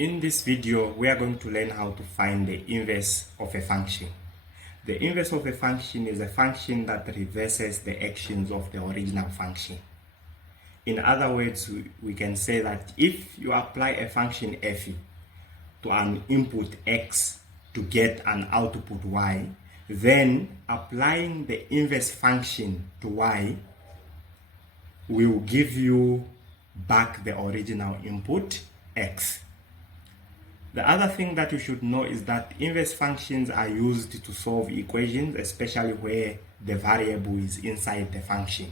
In this video, we are going to learn how to find the inverse of a function. The inverse of a function is a function that reverses the actions of the original function. In other words, we can say that if you apply a function f to an input x to get an output y, then applying the inverse function to y will give you back the original input x. The other thing that you should know is that inverse functions are used to solve equations, especially where the variable is inside the function.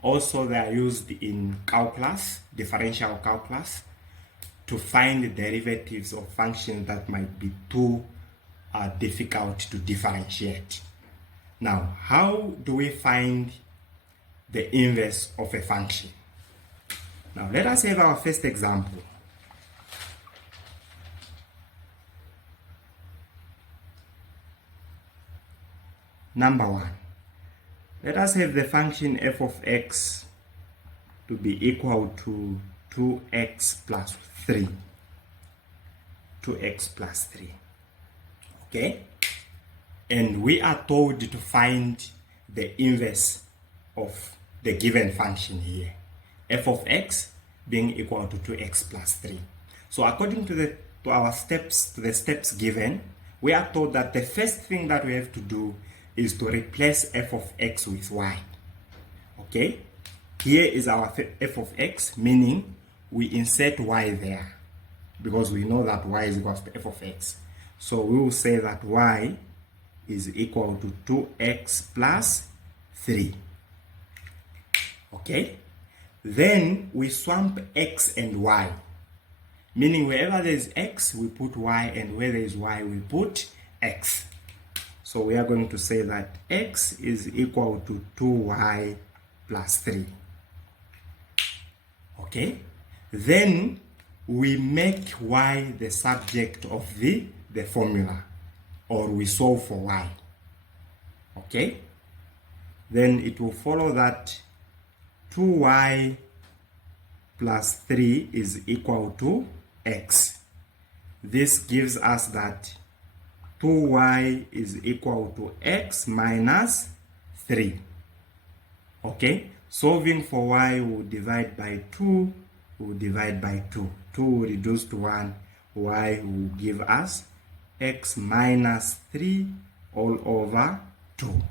Also, they are used in calculus, differential calculus, to find derivatives of functions that might be too difficult to differentiate. Now, how do we find the inverse of a function? Now, let us have our first example. Number 1. Let us have the function f of x to be equal to 2x plus 3. 2x plus 3. Okay? And we are told to find the inverse of the given function here. F of x being equal to 2x plus 3. So according to the steps given, we are told that the first thing that we have to do is to replace f of x with y. Okay? Here is our f of x, meaning we insert y there because we know that y is equal to f of x. So we will say that y is equal to 2x plus 3. Okay? Then we swap x and y, meaning wherever there is x, we put y, and where there is y, we put x. So we are going to say that x is equal to 2y plus 3. Okay? Then we make y the subject of the formula, or we solve for y. Okay? Then it will follow that 2y plus 3 is equal to x. This gives us that 2y is equal to x minus 3. Okay? Solving for y, will divide by 2, will divide by 2. 2 will reduce to 1. Y will give us x minus 3 all over 2.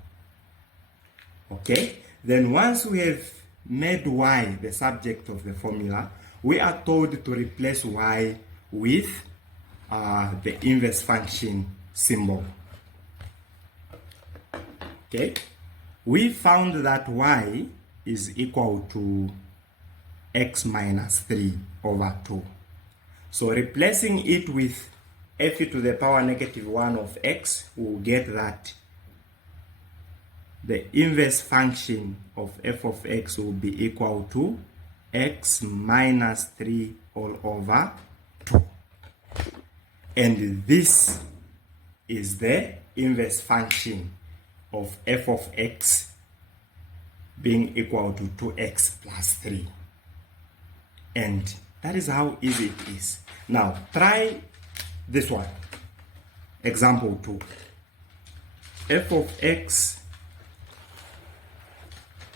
Okay? Then once we have made y the subject of the formula, we are told to replace y with the inverse function symbol. Okay? We found that y is equal to x minus 3 over 2. So replacing it with f to the power negative 1 of x, we'll get that the inverse function of f of x will be equal to x minus 3 all over 2. And this is the inverse function of f of x being equal to 2x plus 3. And that is how easy it is. Now, try this one. Example 2. F of x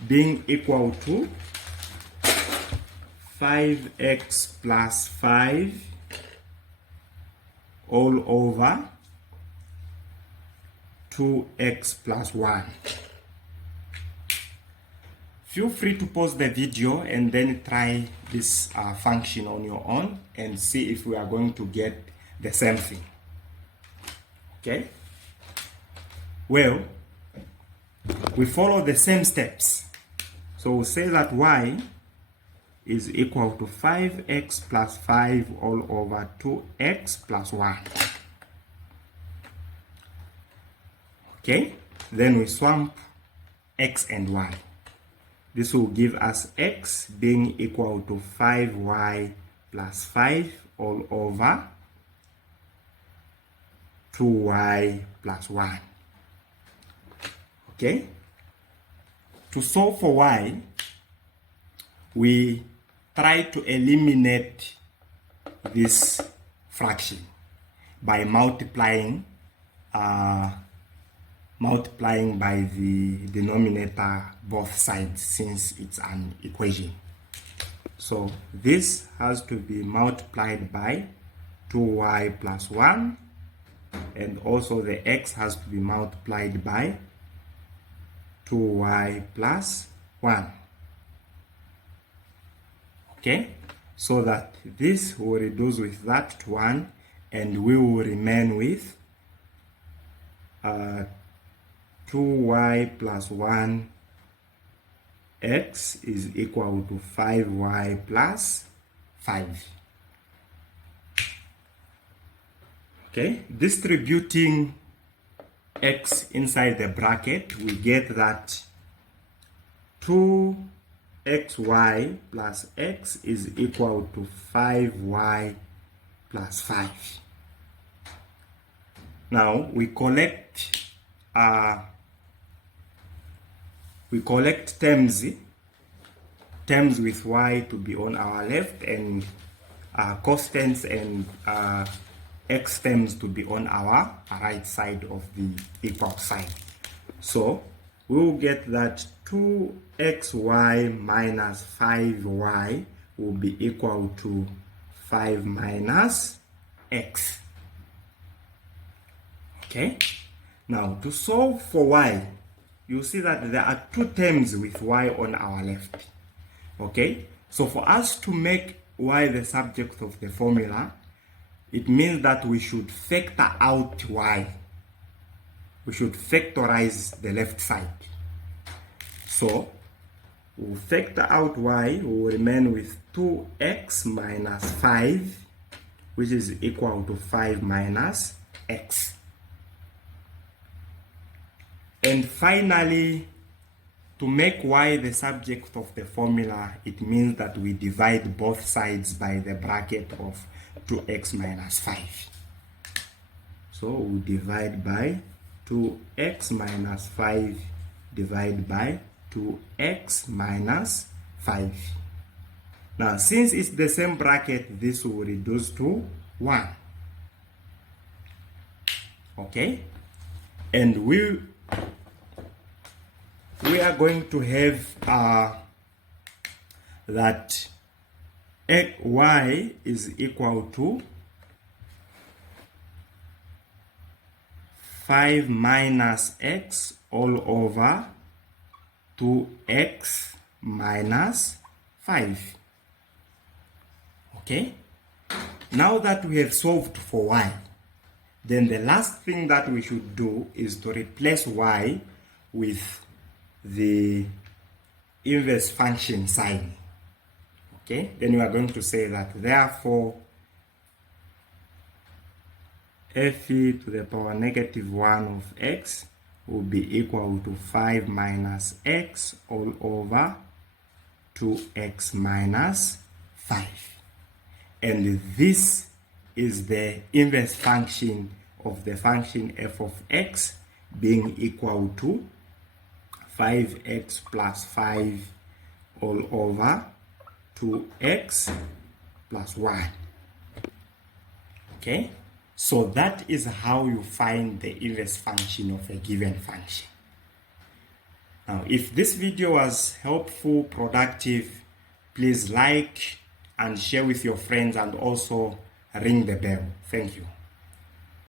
being equal to 5x plus 5 all over 2x plus 1. Feel free to pause the video and then try this function on your own and see if we are going to get the same thing. Okay? Well, we follow the same steps. So we'll say that y is equal to 5x plus 5 all over 2x plus 1. Okay? Then we swap x and y. This will give us x being equal to 5y plus 5 all over 2y plus 1. Okay? To solve for y, we try to eliminate this fraction by multiplying by the denominator both sides, since it's an equation. So this has to be multiplied by 2y plus 1, and also the x has to be multiplied by 2y plus 1. Okay, so that this will reduce with that to 1, and we will remain with 2y plus 1 x is equal to 5y plus 5. Okay, distributing x inside the bracket, we get that 2xy plus x is equal to 5y plus 5. Now we collect terms with y to be on our left, and constants and x terms to be on our right side of the equal sign. So we will get that 2xy minus 5y will be equal to 5 minus x. Okay, now to solve for y, you see that there are two terms with y on our left. Okay, so for us to make y the subject of the formula, it means that we should factor out y. We should factorize the left side. So we'll factor out y, we will remain with 2x minus 5, which is equal to 5 minus x. And finally, to make y the subject of the formula, it means that we divide both sides by the bracket of 2x minus 5. So we divide by 2x minus 5 divided by 2x minus 5. Now, since it's the same bracket, this will reduce to 1. Okay? And we are going to have that y is equal to 5 minus x all over 2x minus 5. Okay? Now that we have solved for y, then the last thing that we should do is to replace y with the inverse function sign. Okay, then you are going to say that therefore f to the power negative 1 of x will be equal to 5 minus x all over 2x minus 5. And this is the inverse function of the function f of x, being equal to 5x plus 5 all over 2x plus 1. Okay, so that is how you find the inverse function of a given function. Now, if this video was helpful, productive, please like and share with your friends, and also ring the bell. Thank you.